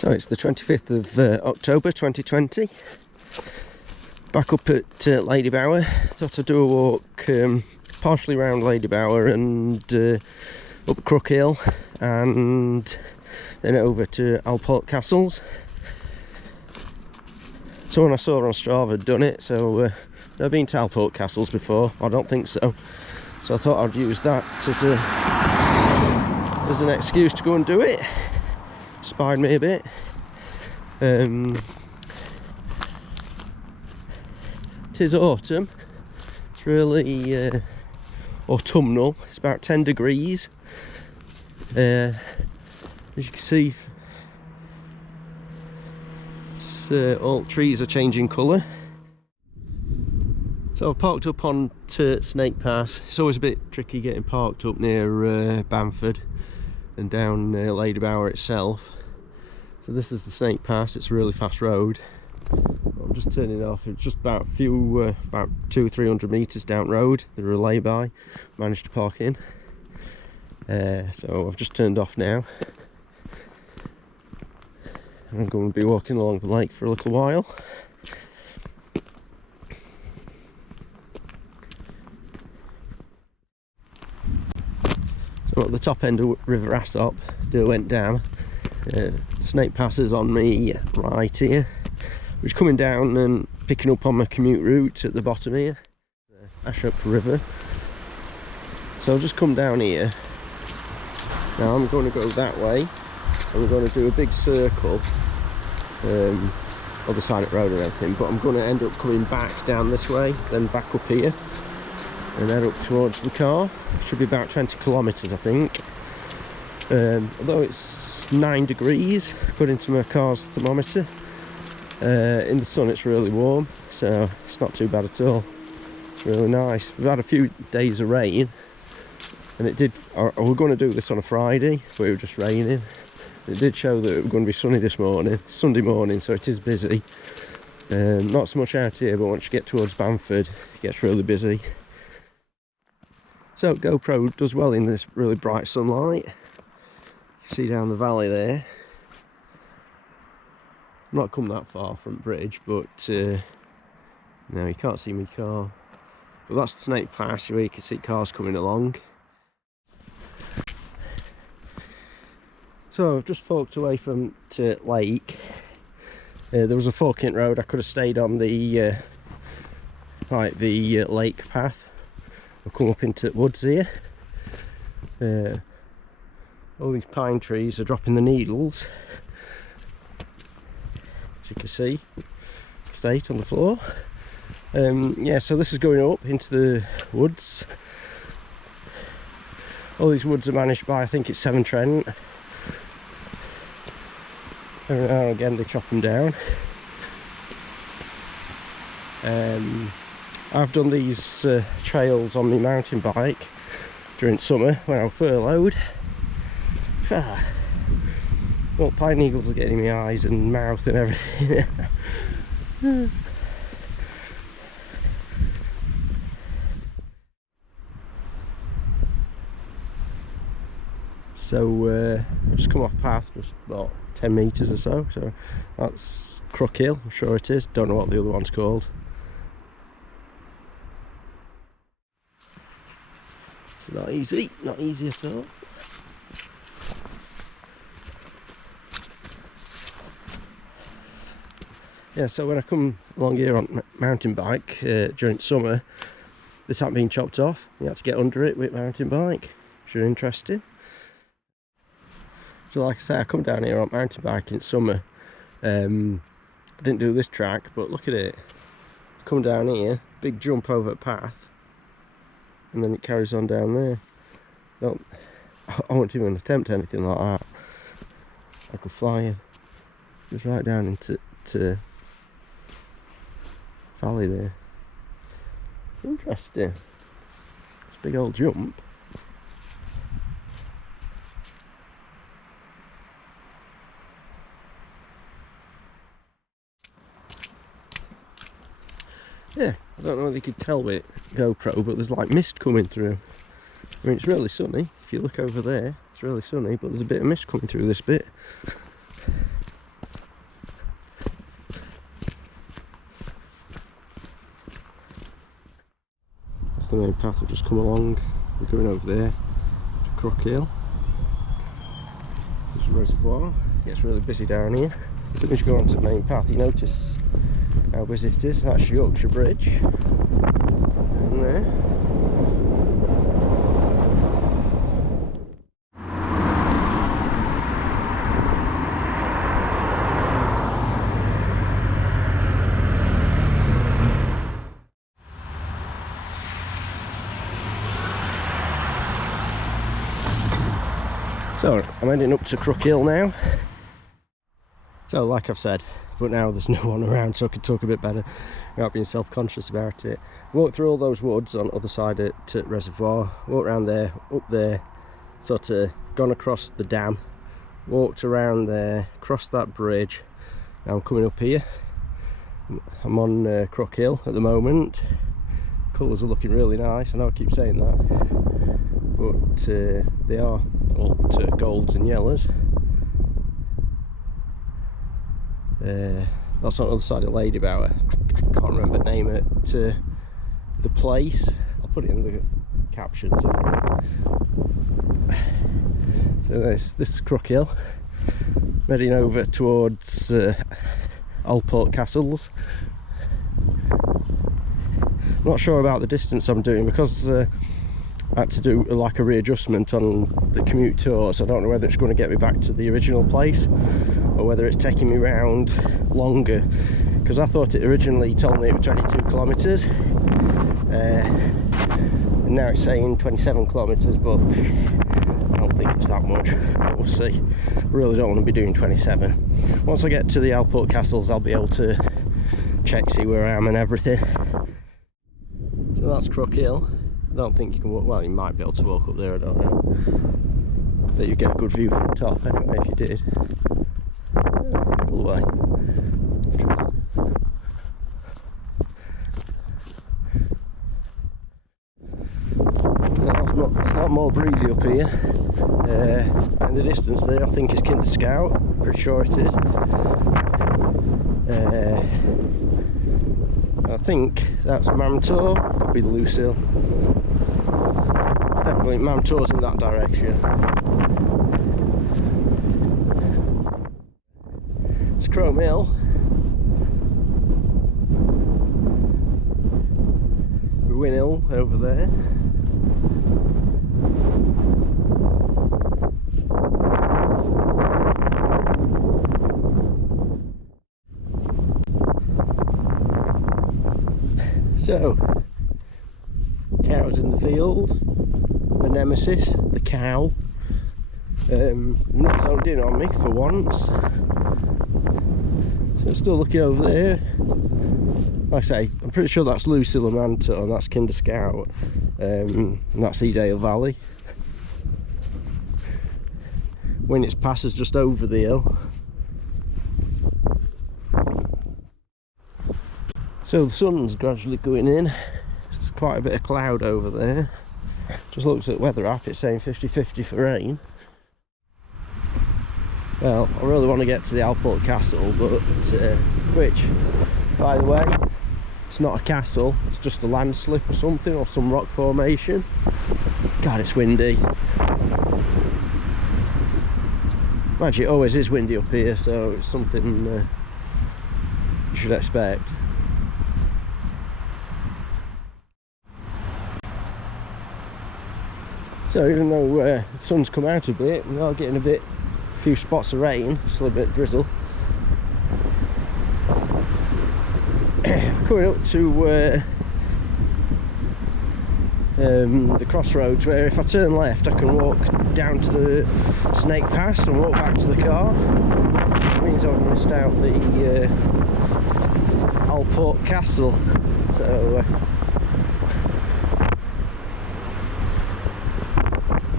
So it's the 25th of October 2020. Back up at Lady Bower. Thought I'd do a walk partially around Lady Bower and up Crook Hill and then over to Alport Castles. Someone I saw on Strava had done it, so I've been to Alport Castles before. I don't think so. So I thought I'd use that as an excuse to go and do it. Inspired me a bit. Tis autumn. It's really autumnal. It's about 10 degrees. As you can see, all trees are changing colour. So I've parked up on Snake Pass. It's always a bit tricky getting parked up near Bamford and down Lady Bower itself. So this is the Snake Pass. It's a really fast road. I'm just turning off. It's just about 200-300 metres down road. There are a lay-by. Managed to park in. So I've just turned off now. I'm going to be walking along the lake for a little while. So at the top end of River Assop, Derwent Dam. Snake Pass is on me right here, which coming down and picking up on my commute route at the bottom here, Assop River. So I'll just come down here. Now I'm going to go that way. I'm going to do a big circle, other side of the road and everything, but I'm going to end up coming back down this way, then back up here and head up towards the car. It should be about 20 kilometres I think. Although it's 9 degrees according to my car's thermometer, in the sun it's really warm, so it's not too bad at all. It's really nice. We've had a few days of rain, and it did, we're going to do this on a Friday, but it was just raining. It did show that it was going to be sunny this morning, Sunday morning, so it is busy. Not so much out here, but once you get towards Bamford it gets really busy. So GoPro does well in this really bright sunlight. You see down the valley there. I've not come that far from the bridge, but no, you can't see my car. But that's the Snake Pass where you can see cars coming along. So I've just forked away from lake. There was a fork in road. I could have stayed on the lake path. I've come up into the woods here. All these pine trees are dropping the needles, as you can see, state on the floor. Yeah, so this is going up into the woods. All these woods are managed by, I think it's Severn Trent. Every now and again they chop them down. I've done these trails on my mountain bike during summer when I was furloughed. Well, pine needles are getting in my eyes and mouth and everything. So I've just come off path, just about 10 metres or so. So that's Crook Hill, I'm sure it is. Don't know what the other one's called. It's not easy at all. Yeah, so when I come along here on mountain bike during summer, this hadn't been chopped off. You have to get under it with mountain bike, which is interesting. So like I say, I come down here on mountain bike in summer. I didn't do this track, but look at it. Come down here, big jump over a path, and then it carries on down there. I won't even attempt anything like that. I could fly in, just right down into valley there. It's interesting. It's a big old jump. Yeah, I don't know whether you could tell with GoPro, but there's like mist coming through. I mean, it's really sunny. If you look over there, it's really sunny, but there's a bit of mist coming through this bit. the main path, we'll just come along. We're going over there to Crook Hill. This is a reservoir. It gets really busy down here. As soon as you go onto the main path, you notice how busy it is. That's Yorkshire Bridge. And there. So I'm heading up to Crook Hill now. So like I've said, but now there's no one around, so I can talk a bit better without being self-conscious about it. Walked through all those woods on the other side at Reservoir, walked around there, up there, sort of gone across the dam, walked around there, crossed that bridge. Now I'm coming up here. I'm on Crook Hill at the moment. Colours are looking really nice. I know I keep saying that, but they are all golds and yellows. That's on the other side of Ladybower. I can't remember the name of it, the place. I'll put it in the captions. So this is Crook Hill. I'm heading over towards Alport Castles. I'm not sure about the distance I'm doing because I had to do like a readjustment on the commute tour, so I don't know whether it's going to get me back to the original place or whether it's taking me round longer, because I thought it originally told me it was 22 kilometres and now it's saying 27 kilometres, but I don't think it's that much, but we'll see. I really don't want to be doing 27. Once I get to the Alport Castles, I'll be able to check, see where I am and everything. So that's Crook Hill. I don't think you can walk, well, you might be able to walk up there, I don't know. That you get a good view from the top anyway if you did. All the way. It's a lot more breezy up here. In the distance there, I think it's Kinder Scout. Pretty sure it is. I think that's Mamtor. Could be Lucille. Definitely Mamtor's in that direction. It's Chrome Hill. Win Hill over there. So, cows in the field, my nemesis, the cow, not zoned in on me for once, so I'm still looking over there. Like I say, I'm pretty sure that's Lucille Manto and that's Kinder Scout, and that's Edale Valley. When it's passes just over the hill. So the sun's gradually going in. There's quite a bit of cloud over there. Just looked at the weather app, it's saying 50-50 for rain. Well, I really want to get to the Alport Castle, but which, by the way, it's not a castle, it's just a landslip or something, or some rock formation. God, it's windy. Actually, it always is windy up here, so it's something you should expect. So even though the sun's come out a bit, we are getting a few spots of rain, just a little bit of drizzle. Coming up to the crossroads where if I turn left I can walk down to the Snake Pass and walk back to the car. It means I've missed out the Alport Castle. So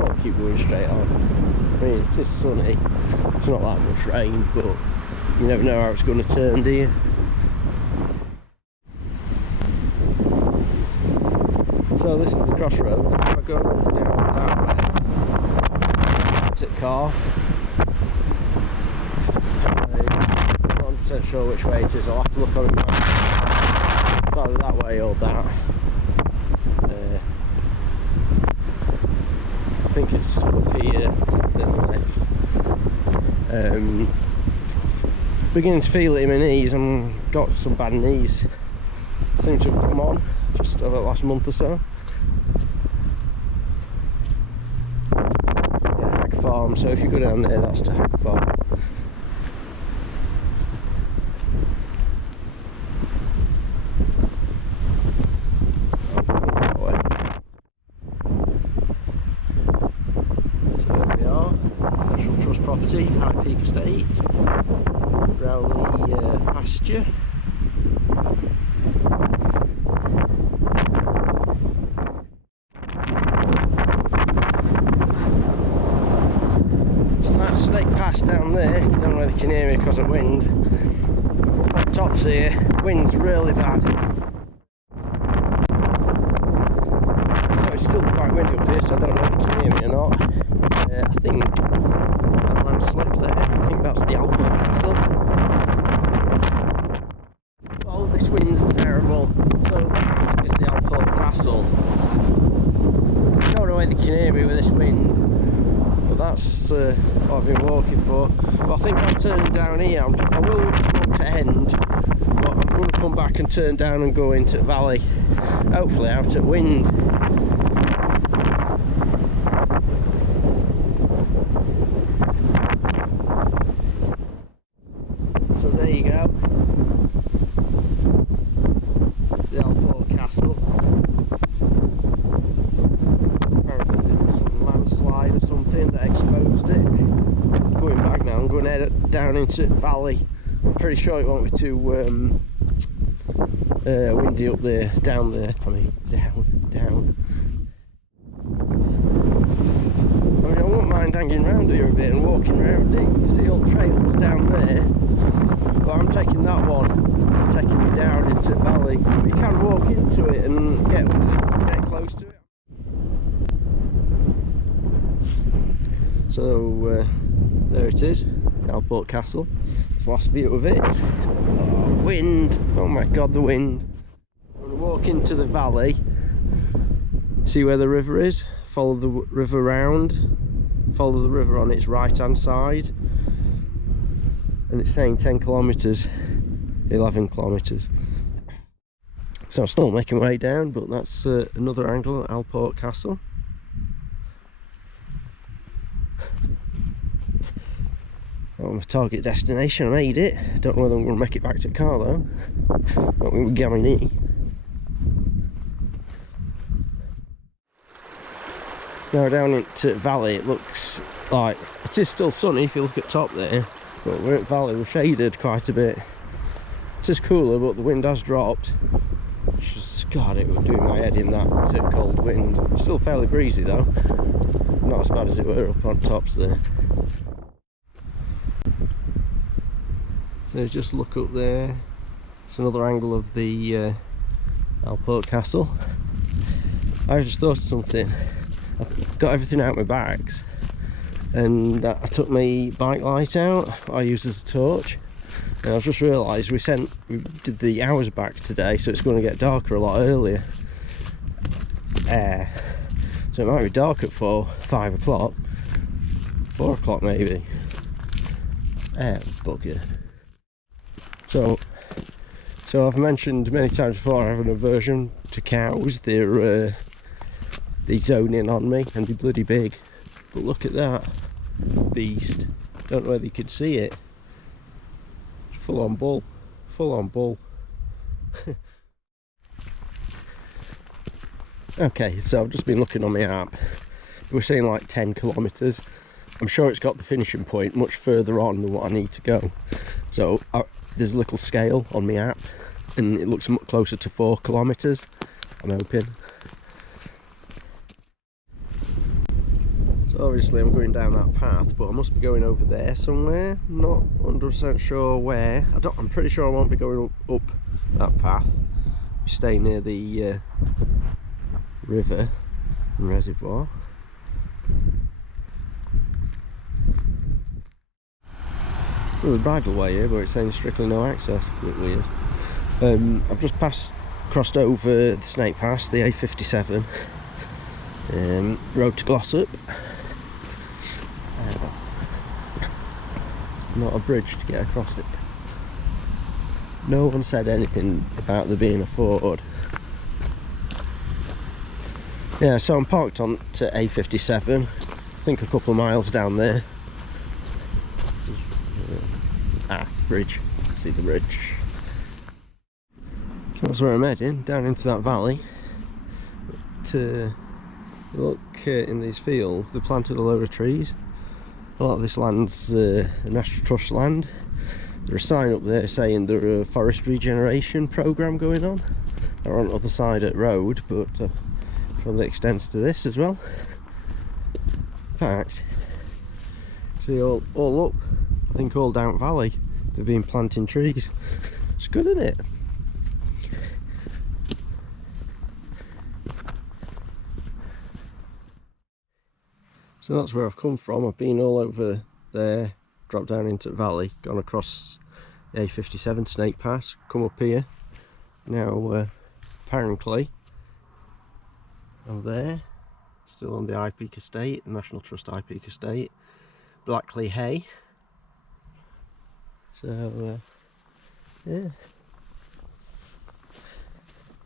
I'll keep going straight on. I mean, it is sunny, it's not that much rain, but you never know how it's going to turn, do you? So this is the crossroads. If I go down that way, exit car. I'm not 100% sure which way it is, I'll have to look on the map. It's either that way or that. think it's up here, then left. Beginning to feel it in my knees. I've got some bad knees. Seem to have come on just over the last month or so. Yeah, Hag Farm. So if you go down there, that's to Hag Farm. Property, High Peak Estate, Rowley pasture. So that's Snake Pass down there. Don't know whether you can hear me because of wind. On tops here, wind's really bad. So it's still quite windy up here, so I don't know whether you can hear me or not. I think slope there. I think that's the Alport Castle. Oh, this wind's terrible. So this is the Alport Castle. I don't know whether you can hear me with this wind, but that's what I've been walking for. But I think I'm turning down here. I will want to end, but I'm going to come back and turn down and go into the valley, hopefully out at wind. So there you go. It's the Alport Castle. Apparently there was some landslide or something that exposed it. Going back now, I'm going to head down into the valley. I'm pretty sure it won't be too windy up there, down there. I mean, down. I mean, I wouldn't mind hanging around here a bit and walking around it. You see all trails down there. But I'm taking that one, taking me down into the valley. You can walk into it and get close to it. So there it is, Alport Castle. It's the last view of it. Oh, wind! Oh my god, the wind! I'm going to walk into the valley, see where the river is, follow the river round, follow the river on its right hand side. And it's saying 10 kilometres, 11 kilometres. So I'm still making my way down, but that's another angle at Alport Castle. Oh, my target destination, I made it. Don't know whether I'm going to make it back to the car though. Not going to get my knee. Now down into the valley, it looks like it is still sunny if you look at top there. But we're at valley, we're shaded quite a bit. It is cooler, but the wind has dropped. Just, God, it would do my head in that cold wind. Still fairly breezy though. Not as bad as it were up on tops there. So just look up there. It's another angle of the Alport Castle. I just thought of something. I've got everything out of my bags. And I took my bike light out, I used as a torch, and I've just realised we did the hours back today, so it's going to get darker a lot earlier. So it might be dark at 5 o'clock, 4 o'clock maybe. Bugger. So I've mentioned many times before I have an aversion to cows. They zone in on me and they're bloody big. But look at that beast. Don't know whether you could see it. It's full on bull. Okay, so I've just been looking on my app. We're saying like 10 kilometres. I'm sure it's got the finishing point much further on than what I need to go. So there's a little scale on my app and it looks much closer to 4 kilometres, I'm hoping. So obviously I'm going down that path, but I must be going over there somewhere. Not 100% sure where. I'm pretty sure I won't be going up that path. We stay near the river and reservoir. Well, the bridleway here, but it's saying strictly no access. A bit weird. I've just crossed over the Snake Pass, the A57. Road to Glossop. It's not a bridge to get across it. No one said anything about there being a ford. Yeah, so I'm parked on to A57, I think a couple of miles down there. Bridge, see the bridge. So that's where I'm heading, down into that valley. But, look, in these fields, they've planted a load of trees. A lot of this land's a National Trust land. There's a sign up there saying there's a forest regeneration programme going on. They're on the other side of the road, but probably extends to this as well. In fact, see all up, I think all down valley, they've been planting trees. It's good, isn't it? So that's where I've come from. I've been all over there, dropped down into the valley, gone across the A57 Snake Pass, come up here. Now apparently I'm there, still on the High Peak Estate, the National Trust High Peak Estate, Blackley Hay. So yeah,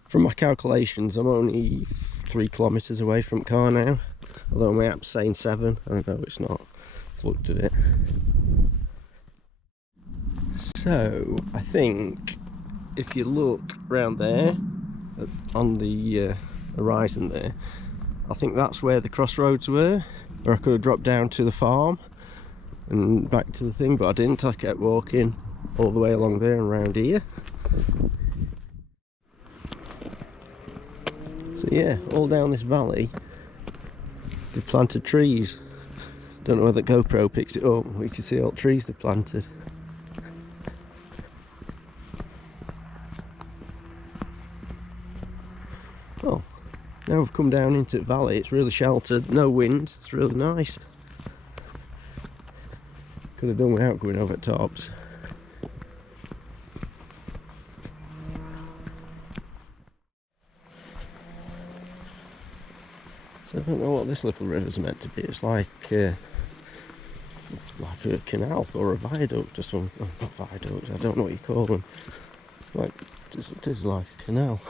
from my calculations I'm only 3 kilometres away from the car now, although my app's saying 7. I don't know, it's not, I've looked at it. So I think if you look round there on the horizon there, I think that's where the crossroads were, or I could have dropped down to the farm and back to the thing, but I didn't. I kept walking all the way along there and around here. So yeah, all down this valley they've planted trees. Don't know whether GoPro picks it up. We can see all the trees they've planted. Oh, now we've come down into the valley. It's really sheltered, no wind, it's really nice. Could have done without going over tops. So I don't know what this little river's meant to be. It's like a canal or a viaduct or something. Oh, not viaducts, I don't know what you call them. Like, it is like a canal.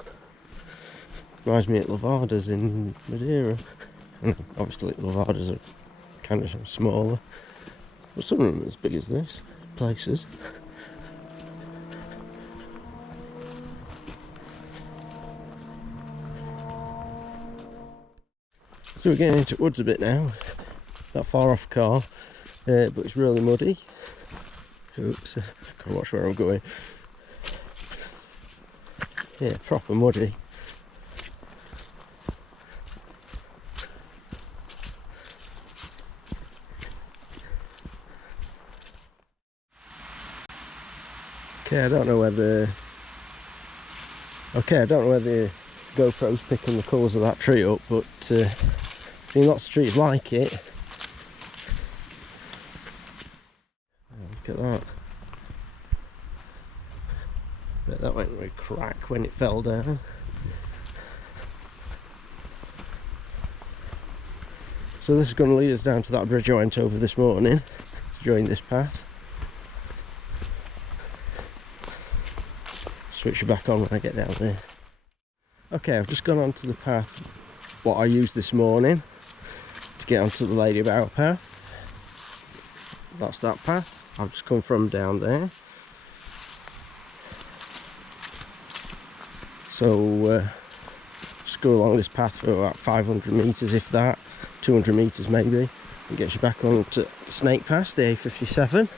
Reminds me of Levardas in Madeira. And obviously Levardas are kind of smaller, but some of them are as big as this places. So we're getting into the woods a bit now, not far off car, but it's really muddy. Oops, gotta watch where I'm going. Yeah, proper muddy. I don't know whether GoPro's picking the colours of that tree up, but I've seen lots of trees like it. Oh, look at that. Bet that went with a crack when it fell down. So this is going to lead us down to that bridge I went over this morning to join this path. Switch it back on when I get down there. Okay, I've just gone onto the path what I used this morning to get onto the Lady Bower path. That's that path. I've just come from down there. So just go along this path for about 500 metres, if that, 200 metres maybe, and gets you back onto Snake Pass, the A57.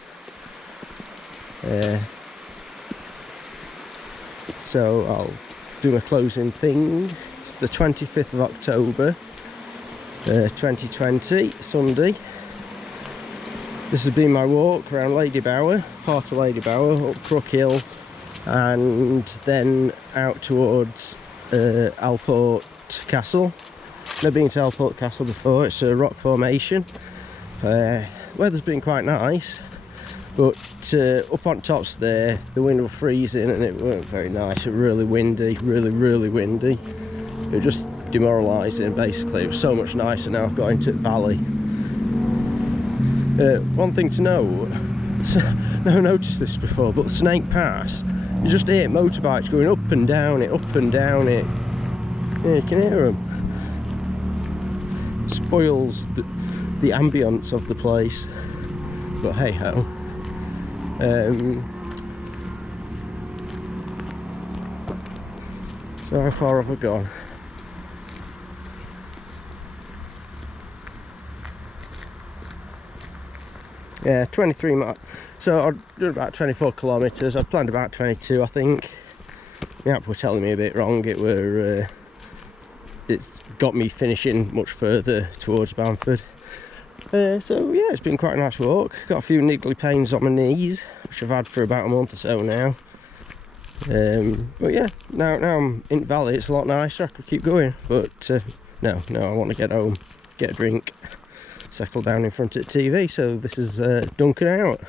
So I'll do a closing thing. It's the 25th of October 2020, Sunday. This has been my walk around Lady Bower, part of Lady Bower, up Crook Hill, and then out towards Alport Castle. Never been to Alport Castle before. It's a rock formation. Weather's been quite nice, but up on tops there the wind was freezing and it weren't very nice. It was really windy, really windy. It was just demoralising. Basically, it was so much nicer now I've got into the valley. One thing to note, never noticed this before, but the Snake Pass, you just hear motorbikes going up and down it, up and down it. Yeah, you can hear them. Spoils the ambience of the place, but hey ho. So how far have I gone? Yeah, 23 miles. So I've done about 24 kilometres. I'd planned about 22, I think. The app were telling me a bit wrong. It's got me finishing much further towards Bamford. So yeah, it's been quite a nice walk. Got a few niggly pains on my knees, which I've had for about a month or so now. But yeah, now I'm in the valley, it's a lot nicer. I could keep going, but no, I want to get home, get a drink, settle down in front of the TV. So this is Duncan out.